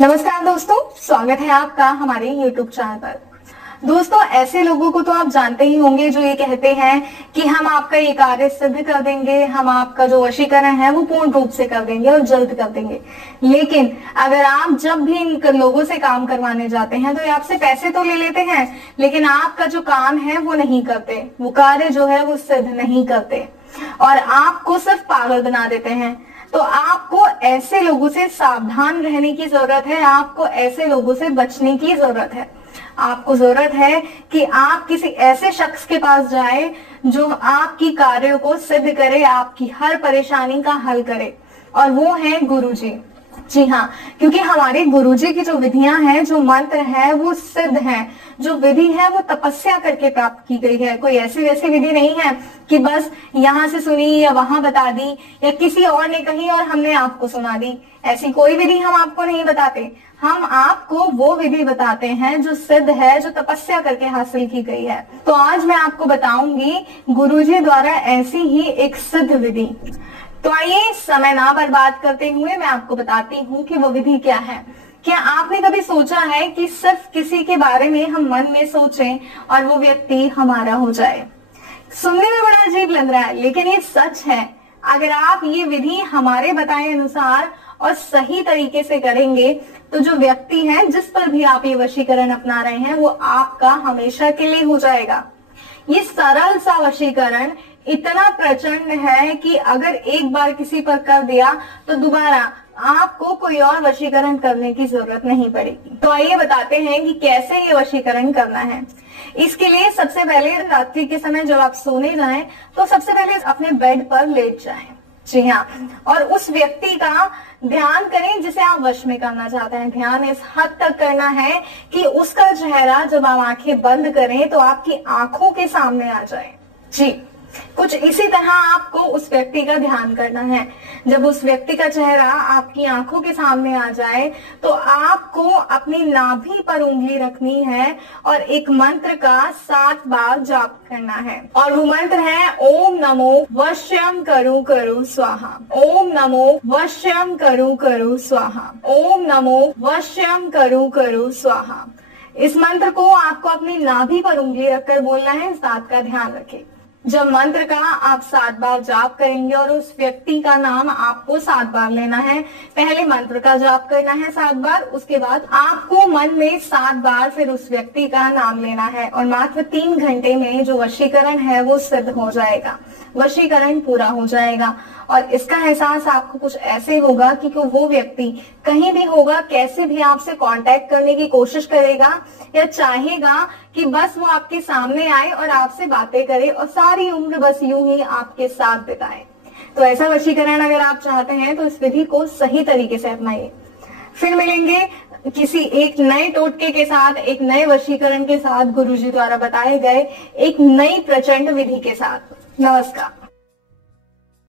नमस्कार दोस्तों, स्वागत है आपका हमारे YouTube चैनल पर। दोस्तों, ऐसे लोगों को तो आप जानते ही होंगे जो ये कहते हैं कि हम आपका ये कार्य सिद्ध कर देंगे, हम आपका जो वशीकरण है वो पूर्ण रूप से कर देंगे और जल्द कर देंगे। लेकिन अगर आप जब भी इन लोगों से काम करवाने जाते हैं तो ये आपसे पैसे तो ले लेते हैं, लेकिन आपका जो काम है वो नहीं करते, वो कार्य जो है वो सिद्ध नहीं करते और आपको सिर्फ पागल बना देते हैं। तो आपको ऐसे लोगों से सावधान रहने की जरूरत है, आपको ऐसे लोगों से बचने की जरूरत है। आपको जरूरत है कि आप किसी ऐसे शख्स के पास जाए जो आपकी कार्यों को सिद्ध करे, आपकी हर परेशानी का हल करे, और वो है गुरुजी। जी हाँ, क्योंकि हमारे गुरुजी की जो विधियां हैं, जो मंत्र है वो सिद्ध हैं। जो विधि है वो तपस्या करके प्राप्त की गई है। कोई ऐसी वैसी विधि नहीं है कि बस यहाँ से सुनी या वहां बता दी या किसी और ने कही और हमने आपको सुना दी। ऐसी कोई विधि हम आपको नहीं बताते। हम आपको वो विधि बताते हैं जो सिद्ध है, जो तपस्या करके हासिल की गई है। तो आज मैं आपको बताऊंगी गुरुजी द्वारा ऐसी ही एक सिद्ध विधि। तो आइए समय ना बर्बाद करते हुए मैं आपको बताती हूँ कि वो विधि क्या है। क्या आपने कभी सोचा है कि सिर्फ किसी के बारे में हम मन में सोचें और वो व्यक्ति हमारा हो जाए? सुनने में बड़ा अजीब लग रहा है, लेकिन ये सच है। अगर आप ये विधि हमारे बताए अनुसार और सही तरीके से करेंगे तो जो व्यक्ति है जिस पर भी आप ये वशीकरण अपना रहे हैं वो आपका हमेशा के लिए हो जाएगा। ये सरल सा वशीकरण इतना प्रचंड है कि अगर एक बार किसी पर कर दिया तो दोबारा आपको कोई और वशीकरण करने की जरूरत नहीं पड़ेगी। तो आइए बताते हैं कि कैसे ये वशीकरण करना है। इसके लिए सबसे पहले रात्रि के समय जब आप सोने जाएं तो सबसे पहले अपने बेड पर लेट जाएं। जी हाँ, और उस व्यक्ति का ध्यान करें जिसे आप वश में करना चाहते हैं। ध्यान इस हद तक करना है कि उसका चेहरा जब आप आंखें बंद करें तो आपकी आंखों के सामने आ जाए। जी, कुछ इसी तरह आपको उस व्यक्ति का ध्यान करना है। जब उस व्यक्ति का चेहरा आपकी आंखों के सामने आ जाए तो आपको अपनी नाभि पर उंगली रखनी है और एक मंत्र का 7 बार जाप करना है। और वो मंत्र है ओम नमो वश्यम करू करू स्वाहा। ओम नमो वश्यम करू करू स्वाहा। ओम नमो वश्यम करू करू स्वाहा। इस मंत्र को आपको अपनी नाभि पर उंगली रखकर बोलना है। इस बात का ध्यान रखें। जब मंत्र का आप 7 बार जाप करेंगे और उस व्यक्ति का नाम आपको 7 बार लेना है। पहले मंत्र का जाप करना है 7 बार, उसके बाद आपको मन में 7 बार फिर उस व्यक्ति का नाम लेना है और मात्र 3 घंटे में जो वशीकरण है वो सिद्ध हो जाएगा, वशीकरण पूरा हो जाएगा। और इसका एहसास आपको कुछ ऐसे होगा कि वो व्यक्ति कहीं भी होगा, कैसे भी आपसे कांटेक्ट करने की कोशिश करेगा या चाहेगा कि बस वो आपके सामने आए और आपसे बातें करे और सारी उम्र बस यूं ही आपके साथ बिताए। तो ऐसा वशीकरण अगर आप चाहते हैं तो इस विधि को सही तरीके से अपनाइए। फिर मिलेंगे किसी एक नए टोटके के साथ, एक नए वशीकरण के साथ, गुरुजी द्वारा बताए गए एक नई प्रचंड विधि के साथ। नमस्कार।